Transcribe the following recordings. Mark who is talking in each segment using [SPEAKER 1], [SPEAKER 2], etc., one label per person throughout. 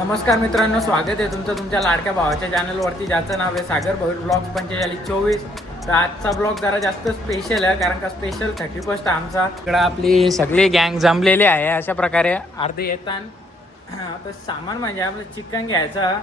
[SPEAKER 1] नमस्कार मित्रांनो स्वागत आहे तुमचं तुमच्या लाडक्या भावाच्या चॅनलवरती ज्याचं नाव आहे सागर भैर ब्लॉग पंचेचाळीस चोवीस. तर आजचा ब्लॉग जरा जास्त स्पेशल आहे कारण का स्पेशल थर्टी फर्स्ट आमचा. इकडं आपली सगळी गँग जमलेली आहे अशा प्रकारे अर्धे येतात आता सामान म्हणजे आपलं चिकन घ्यायचं.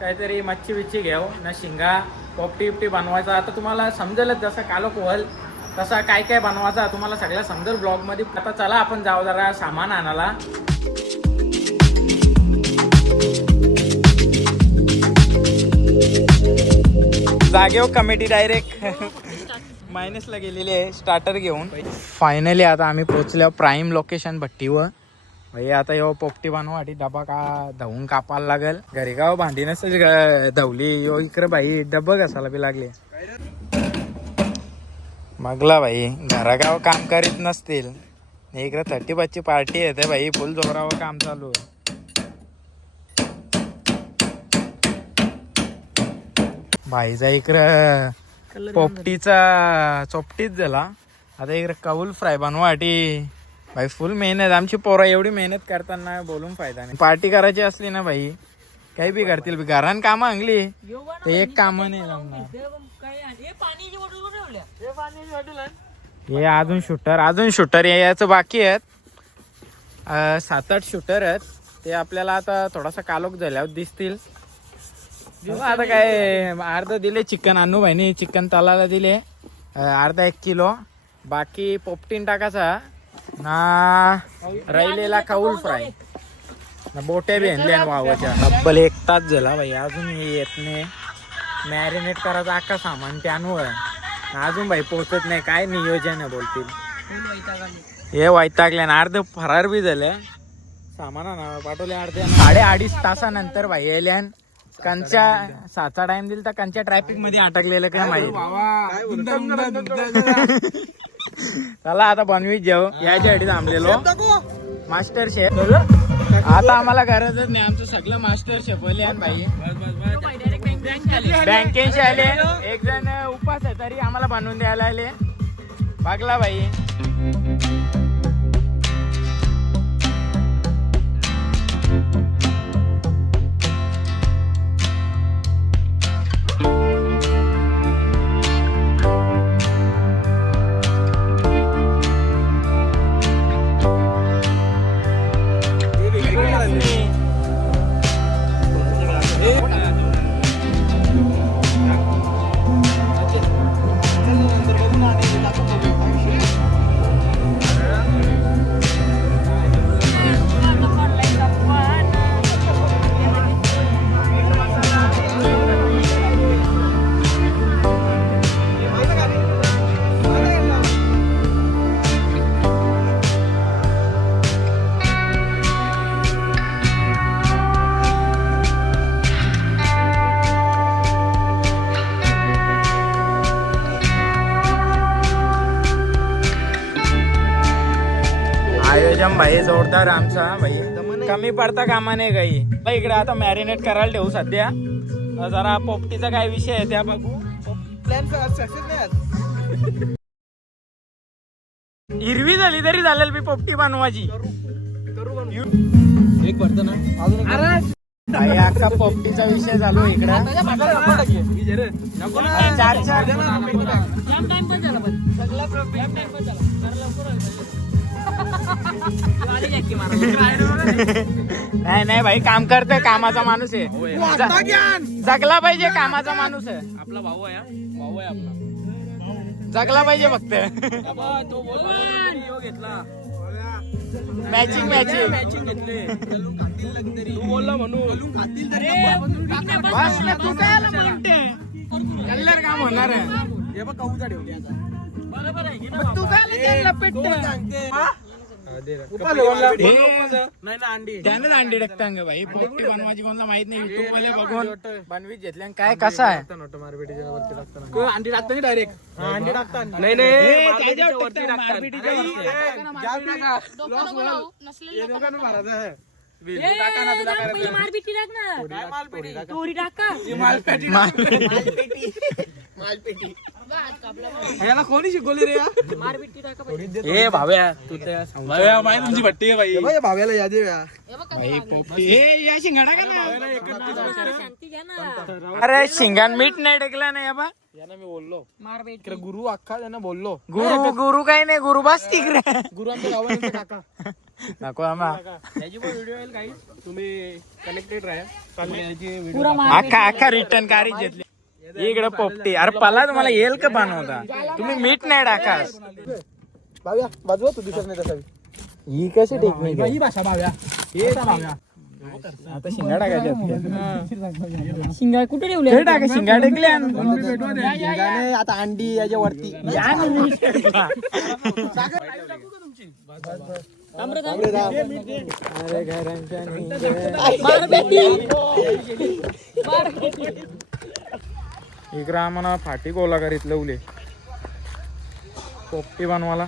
[SPEAKER 1] काहीतरी मच्छी बिच्छी घेऊ ना शिंगा पोपटी बिपटी बनवायचा. आता तुम्हाला समजेलच जसं कालो कोहल तसा काय काय बनवायचा तुम्हाला सगळं समजेल ब्लॉगमध्ये. आता चला आपण जाऊ जरा सामान आणायला. जागेवर कमिटी डायरेक्ट मायनसला गेलेली आहे स्टार्टर घेऊन. फायनली आता आम्ही पोहोचलो प्राईम लोकेशन भट्टीवर. भाई आता यो पोपटी बनवासाठी डबा का धवून कापायला लागल. घरी गाव हो, भांडी नसच ग- धवली. यो इकडे भाई डब्बा घासायला बी लागले. मगला भाई घरागाव काम करीत नसतील. इकडे थर्टी बसची पार्टी येते भाई फुल जोरावर काम चालू आहे. भाईचा इकडं पोपटीचा चोपटीच झाला. आता इकडे कौल फ्राय बनवासाठी भाई फुल मेहनत. आमची पोरं एवढी मेहनत करताना बोलून फायदा नाही. पार्टी करायची असली ना भाई काही बी करतील. घरान कामं अंगली ते एक काम नाही जमणार. हे अजून शूटर अजून शूटर यायचं बाकी आहेत. अं, सात आठ शूटर आहेत. ते आपल्याला आता थोडासा कालोख झाल्यावर दिसतील. आता काय अर्ध दिले चिकन आणू भाईनी चिकन तलाला दिले. अर्धा एक किलो. बाकी पोपटीन टाकायचा. ना राहिलेला कौल फ्राय. ना बोटे बी आणले वावाच्या तब्बल एक तास झाला भाई अजून हे येत नाही. मॅरिनेट करायचं अख्खा सामान ते आणू अजून भाई पोचत नाही काय नियोजन आहे बोलतील. हे वैतागले ना अर्ध फरार बी झाले. सामान ना पाठवले अर्धे. साडे अडीच तासानंतर भाई येल्यान कंच्या सातचा टाइम दिल तर कंच्या ट्रॅफिकमध्ये अटकलेलं काय माहिती चला आता बनवीत जाऊ याच्यासाठी थांबलेलो. मास्टर शेफ आता आम्हाला गरजच नाही. आमचं सगळं मास्टर शेफ भाई. बँकेचे आले. एक जण उपास आहे तरी आम्हाला बनवून द्यायला आले. बागला भाई. आयोजन भाई जोरदार आमचा भाई. कमी पडता कामा नाही काही भाई इकडे आता मॅरिनेट करायला ठेवू सध्या. जरा पोपटीचा काय विषय आहे त्या बघू. हिरवी झाली तरी चालेल मी पोपटी बनवायची.
[SPEAKER 2] एक भरतं ना. अजून
[SPEAKER 1] अख्खा पोपटीचा विषय चालू आहे इकडे. चार चार. नाही नाही भाई काम करतोय कामाचा माणूस आहे. ज- जगला पाहिजे कामाचा माणूस आहे.
[SPEAKER 2] आपला भाऊ आहे हा. भाऊ आहे आपला.
[SPEAKER 1] जगला पाहिजे फक्त.
[SPEAKER 2] बाबा, तो बोलला म्हणून यो घेतला.
[SPEAKER 1] मॅचिंग मॅचिंग
[SPEAKER 2] मॅचिंग घेतले. तू बोलला म्हणून
[SPEAKER 1] बस ना, तू काय आला म्हणते? कल्लर काम होणार आहे.
[SPEAKER 2] हे बघ ठेवली
[SPEAKER 1] तू काय आला त्यांना पेटते? हा?
[SPEAKER 2] नाही ना अंडी.
[SPEAKER 1] त्यानंच अंडी टाकतांग भाई पोपटी बनवायची कोणाला माहीत नाही युट्यूब वाले बघून. बनवीत घेतल्या आणि काय कसं आहे?
[SPEAKER 2] अंडी टाकता की डायरेक्ट अंडी टाकता नाही नाही
[SPEAKER 1] हे
[SPEAKER 2] वरती हे.
[SPEAKER 3] मारपिटी टाक. ना
[SPEAKER 2] मालपेटी?
[SPEAKER 3] तोरी टाक का
[SPEAKER 1] माल-
[SPEAKER 2] याला कोणी शिकवली रे
[SPEAKER 1] ए भाव्या तू त्या
[SPEAKER 2] भाव्या माहिती तुमची भट्टी आहे बाई. भाव्याला याद या.
[SPEAKER 1] भाई शिंगाडा का अरे शिंगान मीठ नाही टेकला नाही बा.
[SPEAKER 2] यांना मी बोललो. इकडे गुरु अख्खा त्यांना बोललो.
[SPEAKER 1] गुरु गुरु काही नाही गुरु बस तिकडे.
[SPEAKER 2] गुरु आमच्या गावाला काका.
[SPEAKER 1] नको आम्हा.
[SPEAKER 2] याची पण व्हिडिओ येईल काही तुम्ही कनेक्टेड राहा.
[SPEAKER 1] अख्खा अख्खा रिटर्न कारी घेतली. इकडे पोपटी. अरे पला तुम्हाला येईल का बनवता? तुम्ही मीठ नाही टाकास
[SPEAKER 2] भाव्या बाजूला तू दिसत नाही तसा.
[SPEAKER 1] ही कशी टेक्निक
[SPEAKER 2] ही भाषा भाव्या. हे भाव्या.
[SPEAKER 1] आता शिंगा टाकायच्या
[SPEAKER 3] शिंगा कुठे ठेवले
[SPEAKER 1] हे टाका शिंगा टेकल्या
[SPEAKER 2] आता अंडी याच्या वरती.
[SPEAKER 1] अरे घरांच्या इकडं आम्हाला फाटी गोलाकारीत लवले पोपटी बनवाला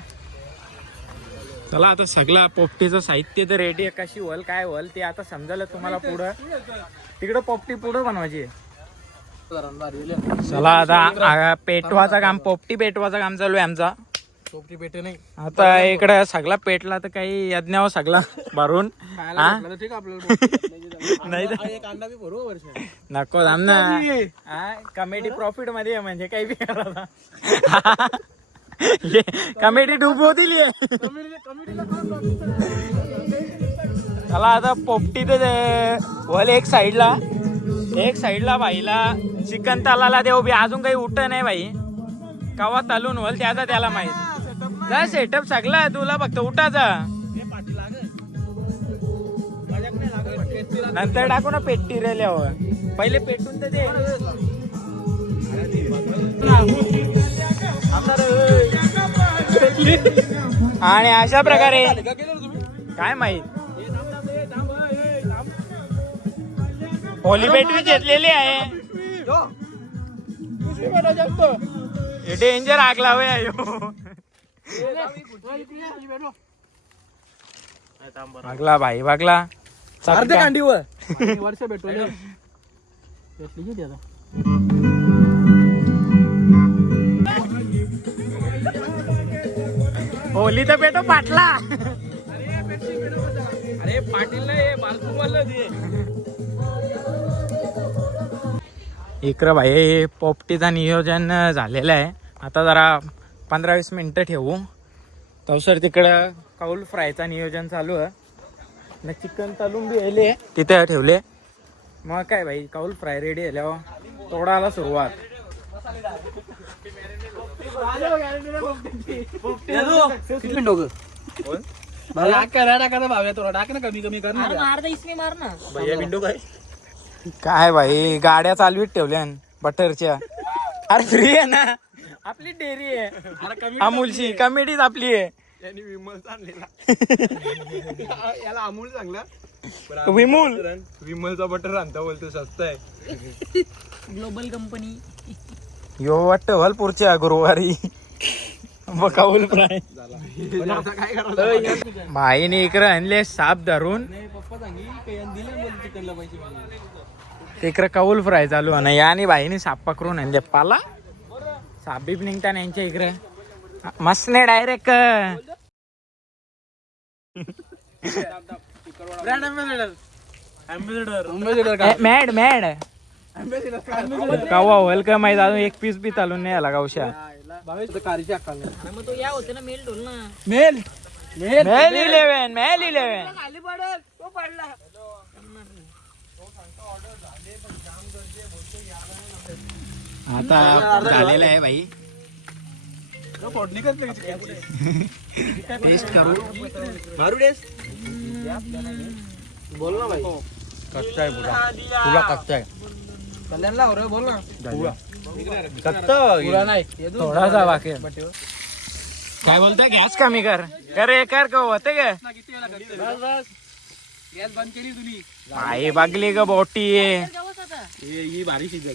[SPEAKER 1] चला आता सगळं पोपटीचं साहित्य तर रेडी आहे. कशी होल काय होल ते आता समजायला तुम्हाला पुढं. तिकडं पोपटी पुढं बनवायची आहे. चला आता आ- पेटवाचं काम पोपटी पेटवाचं काम चालू आहे आमचा.
[SPEAKER 2] सोपटी पेटे नाही.
[SPEAKER 1] आता इकडं सगळा पेटला तर काही यज्ञावर सगळा भरून.
[SPEAKER 2] खायला
[SPEAKER 1] हा?
[SPEAKER 2] भेटलं तर ठीक आपल्याला
[SPEAKER 1] नाही तर
[SPEAKER 2] एक अंडा बी भरू वर्ष.
[SPEAKER 1] नको थांब ना. कमेडी प्रॉफिटमध्ये आहे म्हणजे काही बी करा कमेडी डुबवतील हे. चला आता पोपटी तर वल एक साईडला. एक साईडला बाईला चिकन तलाला देऊ बी अजून काही उठ नाही बाई कवा तलून वल त्याचा त्याला माहीत. जा सेटअप सगळा आहे तुला फक्त उठाचा नंतर टाकू ना पेट्टी रेल्यावर पहिले पेटून तर दे. आणि अशा प्रकारे. काय माहीत? होली बॅटरी घेतलेली आहे. हे डेंजर आग लावे भागला भाई भागला.
[SPEAKER 2] अर्धे
[SPEAKER 1] चटका.
[SPEAKER 2] कांडीवर वर्ष भेटवले भेटली किती आता
[SPEAKER 1] होली तर पेटो पाटला
[SPEAKER 2] अरे पाटील नाही
[SPEAKER 1] इकडं भाई पोपटीचा नियोजन झालेलं आहे. आता जरा पंधरा वीस मिनटं ठेवू. तवसर तिकडं कौल फ्रायचा नियोजन चालू आहे. न चिकन तलून बी येले तिथे ठेवले. मग काय भाई कौल फ्राय रेडी झाल्यावर तोडायला सुरुवात.
[SPEAKER 2] किती मिनिट होग? टाकायचा भाव्या तुला टाक ना कमी कमी कर ना.
[SPEAKER 3] मार इसमे मार ना.
[SPEAKER 2] भैया विंडो काय?
[SPEAKER 1] काय भाई गाड्या चालवीत ठेवल्या बटरच्या. अरे फ्री आहे ना? आपली डेअरी आहे. अमूलची. कमिटीच आपली आहे.
[SPEAKER 2] यांनी विमल आणलेला. याला अमूल चांगला.
[SPEAKER 1] विमूल.
[SPEAKER 2] विमलचा बटर आणता बोलतो स्वस्त आहे.
[SPEAKER 3] Global company.
[SPEAKER 1] यो वाटतं भलपूरच्या गुरुवारी. बकाऊल फ्राय. माईने इकडं आणले साप धरून. इकडं कौल फ्राय चालू ना याने बाईने साप पकडून आणले. पाला. साप बीप निघता यांच्या इकडे. मस्त नाही डायरेक्ट मॅड मॅड कवा वेलकम आहे अजून एक पीस बी चालून नाही आला गावशा
[SPEAKER 2] कारची अक्कल
[SPEAKER 3] मग तो या होते ना मेल ढोल ना
[SPEAKER 2] मेल मेल
[SPEAKER 1] मेल इलेव्हन मेल इलेव्हन आता झालेलं आहे भाई टेस्ट करू.
[SPEAKER 2] मारू डेस बोल ना भाई कच्चा आहे पुरा. पुरा कच्चा आहे. कल्याणला हो रे बोल ना. कच्चा पुरा नाही.
[SPEAKER 1] थोडासा बाकी. आहे. काय बोलताय? गॅस कमी कर. करे कर का होते का
[SPEAKER 2] बस बस. गॅस बंद केली तुम्ही
[SPEAKER 1] आई बागली ग बोटी.
[SPEAKER 2] ही ही भारी शिजल.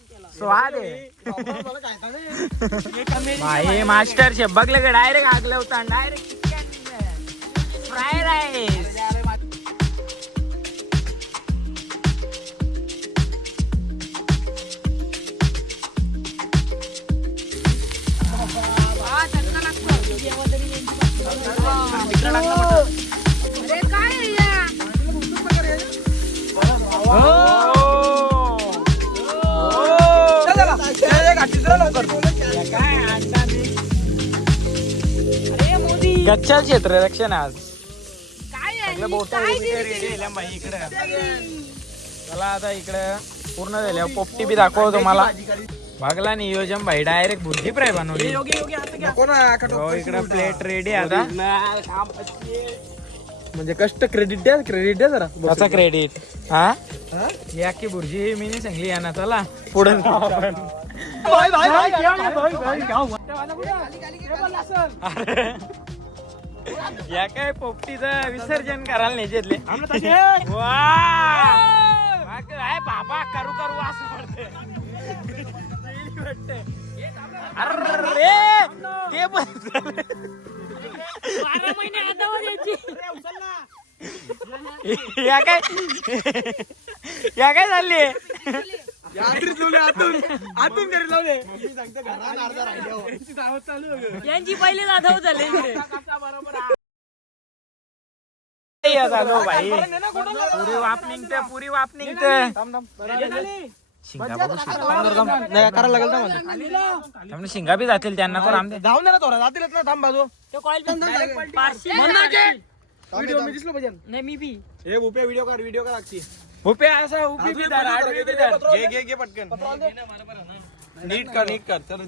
[SPEAKER 1] स्वाद आहे. भाई मास्टर शेफ बघले का? डायरेक्ट आगले होता. डायरेक्ट फ्राय राईस गच्चा क्षेत्र रक्षण आज सगळे बोट इकडे चला आता इकडे पूर्ण झाल्या पोपटी बी दाखव तुम्हाला बघला नियोजन भाई डायरेक्ट बुद्धी फ्राय बनवली हो इकडे प्लेट रेडी आता
[SPEAKER 2] म्हणजे कष्ट क्रेडिट द्या क्रेडिट द्या जरा
[SPEAKER 1] त्याचा क्रेडिट हा या की बुर्जी मी नाही सांगली यांना चला पुढे. अरे. या काय पोपटीचं विसर्जन करायला नाही घेतले आहे बाबा करू करू असं वाटतंय. अरे ते पण या काय चालली
[SPEAKER 3] यांची पहिले जाधव झाले
[SPEAKER 1] झालो भाई पुरी वाप निघते पुरी वाप निघते शिंगा बघू शिंगा.
[SPEAKER 2] नाही करायला लागेल ना म्हणजे
[SPEAKER 1] त्यामुळे शिंगा बी जातील त्यांना पण आमचे.
[SPEAKER 2] जाऊन दे ना थोडा जातीलच ना थांब बाजू
[SPEAKER 3] तो कॉईल पाचशे.
[SPEAKER 2] व्हिडिओ मी दिसलो पाहिजे
[SPEAKER 3] नाही मी बी
[SPEAKER 2] हे भूपे व्हिडिओ काढ व्हिडिओ काढ लागची
[SPEAKER 1] उभे असं उभी बी धर, आडवी बी धर.
[SPEAKER 2] घे घे घे पटकन. नीट कर नीट कर. चल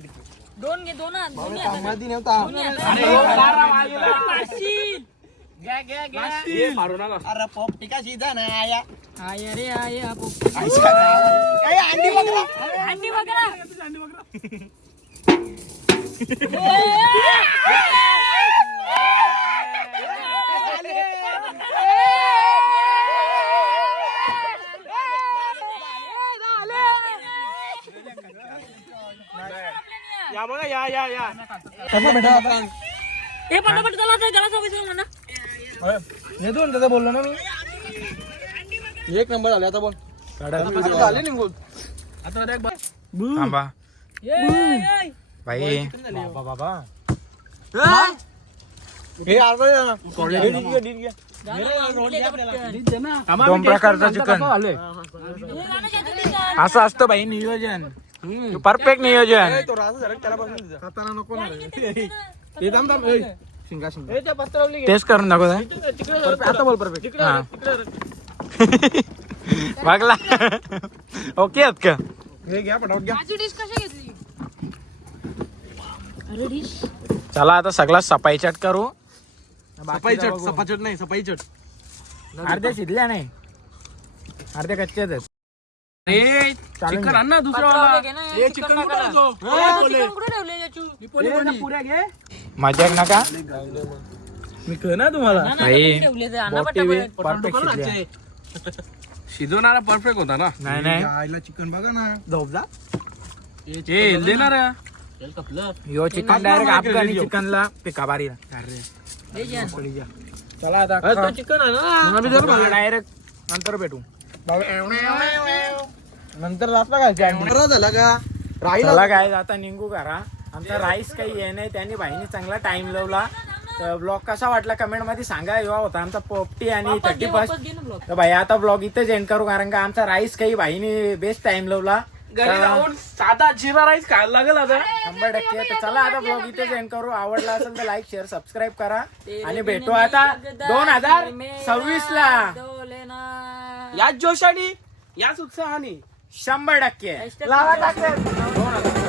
[SPEAKER 3] दोन घे दोन हात दोन्ही हात.
[SPEAKER 2] मध्ये नव्हता.
[SPEAKER 3] दोन्ही हात.
[SPEAKER 1] अरे, हो, बारा वाजला.
[SPEAKER 3] पाचशे
[SPEAKER 1] घ्या, घ्या, घ्या.
[SPEAKER 2] मारू नका. अरे पॉप टिका सीधा ना आया.
[SPEAKER 3] आय अरे आय पोपटी.
[SPEAKER 2] काय अंडी बघा
[SPEAKER 3] अंडी बघा
[SPEAKER 2] या बघा या या. या कसा भेटा आता
[SPEAKER 3] हे पटापट चला त्याला सोबत म्हणा.
[SPEAKER 2] हे त्याचा बोललो ना मी. एक नंबर झाले आता बोल. झाले निघून. आता.
[SPEAKER 1] भाई
[SPEAKER 2] हे? अर्धा
[SPEAKER 1] दोन प्रकारचं चिकन.
[SPEAKER 3] हे?
[SPEAKER 1] असं असतं भाई नियोजन. परफेक्ट नियोजन
[SPEAKER 2] तो राजा झाला त्याला पासून खाताना नको ना
[SPEAKER 3] घेतो
[SPEAKER 2] हे थांब थांब ए, शिंगा शिंगा. त्या पत्रावली
[SPEAKER 1] तेच करून दाखव
[SPEAKER 2] आता बोल परफेक्ट
[SPEAKER 1] हा. बघला. ओके आहेत का
[SPEAKER 2] हे घ्या पटापट घ्या.
[SPEAKER 3] माझी डिश कशी घेतली? अरे डिश.
[SPEAKER 1] चला आता सगळा सफाई चट करू.
[SPEAKER 2] सफाई चट सफा चट नाही सफाई चट.
[SPEAKER 1] अर्ध्या शिजल्या नाही. अर्ध्या कच्च्याच आहेत
[SPEAKER 2] चिकन आण ना
[SPEAKER 1] मजाक नका.
[SPEAKER 2] मी कळ ना तुम्हाला. शिजवणारा परफेक्ट होता ना.
[SPEAKER 1] नाही नाही.
[SPEAKER 2] आईला चिकन बघा ना. झोपला हे देणार
[SPEAKER 1] यो चिकन डायरेक्ट अफगाणी चिकनला पिकाबारीला
[SPEAKER 3] हे घ्या.
[SPEAKER 1] चला आता
[SPEAKER 2] चिकन
[SPEAKER 1] डायरेक्ट नंतर भेटू.
[SPEAKER 2] नंतर काय झाला का?
[SPEAKER 1] चला काय आता निघू करा आमचा राईस काही ये नाही त्यांनी भाईनी चांगला टाइम लावला. तर ब्लॉग कसा वाटला कमेंटमध्ये सांगा. युवा होता आमचा पोपटी आणि थर्टी फर्स्ट. तर भाई आता ब्लॉग इथेच एंड करू कारण का आमचा राईस काही भाईनी बेस्ट टाइम लावला.
[SPEAKER 2] घरी
[SPEAKER 1] तर
[SPEAKER 2] जाऊन साधा जिरा राईस खायला लागेल आता.
[SPEAKER 1] शंभर टक्के. तर चला आता ब्लॉग इथेच एंड करू. आवडला असेल तर लाईक शेअर सबस्क्राईब करा. आणि भेटू आता दोन हजार सव्वीस ला.
[SPEAKER 2] याच जोशाने याच उत्साहाने.
[SPEAKER 1] शंभर टक्के लावा टाकेल.